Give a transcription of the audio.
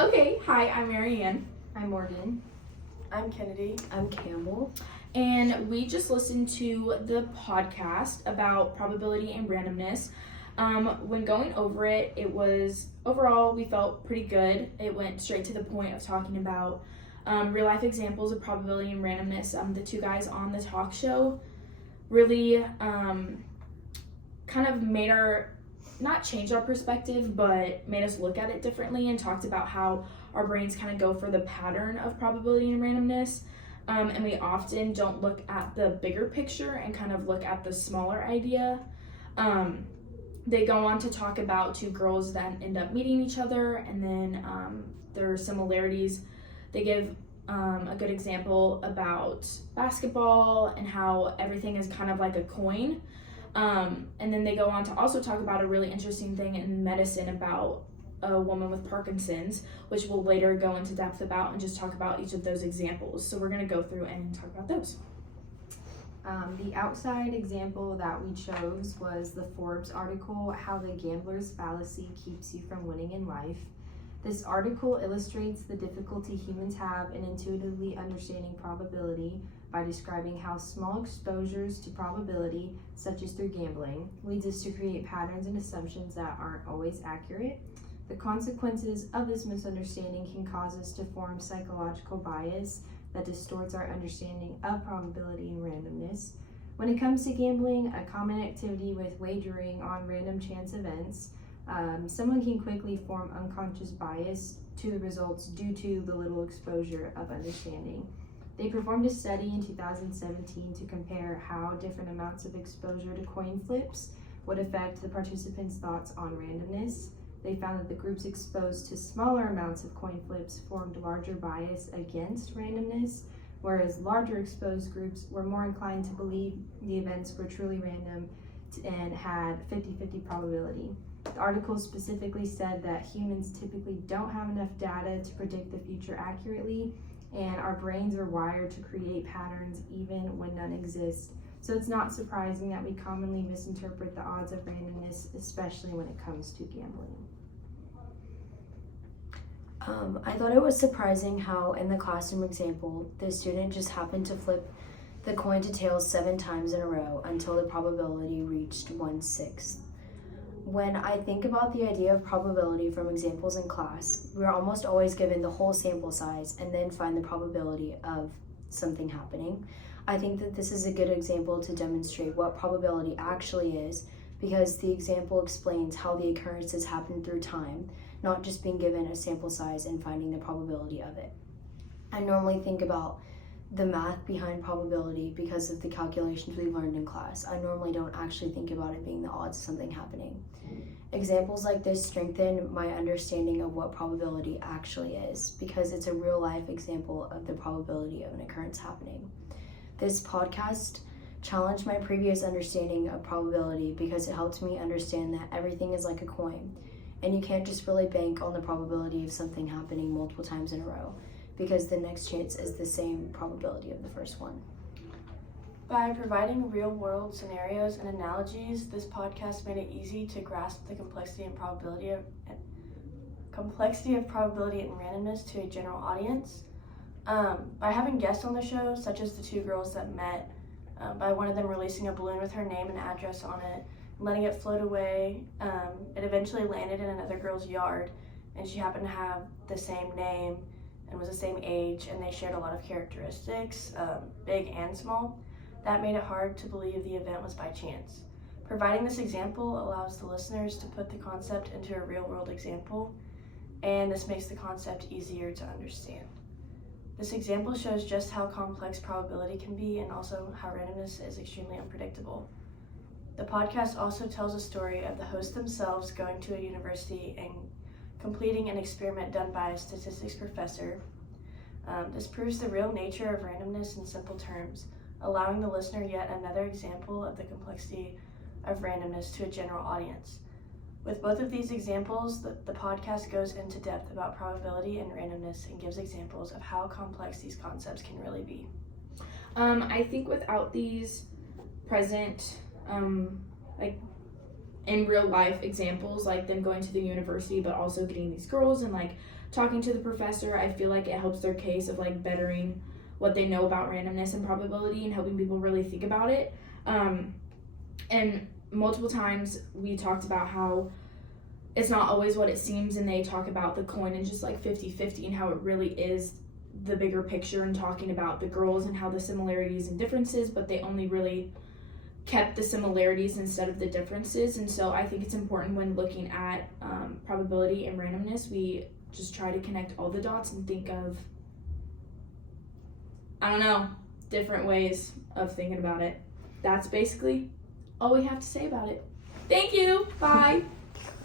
Okay, hi, I'm Marianne. I'm Morgan. I'm Kennedy. I'm Campbell. And we just listened to the podcast about probability and randomness. When going over it, it was overall we felt pretty good. It went straight to the point of talking about real life examples of probability and randomness. The two guys on the talk show really kind of made not change our perspective, but made us look at it differently and talked about how our brains kind of go for the pattern of probability and randomness. And we often don't look at the bigger picture and kind of look at the smaller idea. They go on to talk about two girls that end up meeting each other, and then their similarities. They give a good example about basketball and how everything is kind of like a coin. And then they go on to also talk about a really interesting thing in medicine about a woman with Parkinson's, which we'll later go into depth about and just talk about each of those examples. So we're going to go through and talk about those. The outside example that we chose was the Forbes article, How the Gambler's Fallacy Keeps You from Winning in Life. This article illustrates the difficulty humans have in intuitively understanding probability by describing how small exposures to probability, such as through gambling, leads us to create patterns and assumptions that aren't always accurate. The consequences of this misunderstanding can cause us to form psychological bias that distorts our understanding of probability and randomness. When it comes to gambling, a common activity with wagering on random chance events, someone can quickly form unconscious bias to the results due to the little exposure of understanding. They performed a study in 2017 to compare how different amounts of exposure to coin flips would affect the participants' thoughts on randomness. They found that the groups exposed to smaller amounts of coin flips formed larger bias against randomness, whereas larger exposed groups were more inclined to believe the events were truly random and had 50-50 probability. The article specifically said that humans typically don't have enough data to predict the future accurately, and our brains are wired to create patterns even when none exist. So it's not surprising that we commonly misinterpret the odds of randomness, especially when it comes to gambling. I thought it was surprising how in the classroom example, the student just happened to flip the coin to tails 7 times in a row until the probability reached 1/6. When I think about the idea of probability from examples in class, we are almost always given the whole sample size and then find the probability of something happening. I think that this is a good example to demonstrate what probability actually is, because the example explains how the occurrences happen through time, not just being given a sample size and finding the probability of it. I normally think about the math behind probability because of the calculations we learned in class. I normally don't actually think about it being the odds of something happening. Examples like this strengthen my understanding of what probability actually is, because it's a real life example of the probability of an occurrence happening. This podcast challenged my previous understanding of probability because it helped me understand that everything is like a coin, and you can't just really bank on the probability of something happening multiple times in a row, because the next chance is the same probability of the first one. By providing real-world scenarios and analogies, this podcast made it easy to grasp the complexity of probability and randomness to a general audience. By having guests on the show, such as the two girls that met, by one of them releasing a balloon with her name and address on it, letting it float away, it eventually landed in another girl's yard, and she happened to have the same name and was the same age, and they shared a lot of characteristics, big and small. That made it hard to believe the event was by chance. Providing this example allows the listeners to put the concept into a real-world example, and this makes the concept easier to understand. This example shows just how complex probability can be, and also how randomness is extremely unpredictable. The podcast also tells a story of the hosts themselves going to a university and completing an experiment done by a statistics professor. This proves the real nature of randomness in simple terms, allowing the listener yet another example of the complexity of randomness to a general audience. With both of these examples, the podcast goes into depth about probability and randomness and gives examples of how complex these concepts can really be. I think without these present, in real life examples, like them going to the university, but also getting these girls and like talking to the professor, I feel like it helps their case of like bettering what they know about randomness and probability and helping people really think about it. And multiple times we talked about how it's not always what it seems, and they talk about the coin and just like 50-50 and how it really is the bigger picture, and talking about the girls and how the similarities and differences, but they only really kept the similarities instead of the differences. And so I think it's important when looking at probability and randomness, we just try to connect all the dots and think of, I don't know, different ways of thinking about it. That's basically all we have to say about it. Thank you. Bye.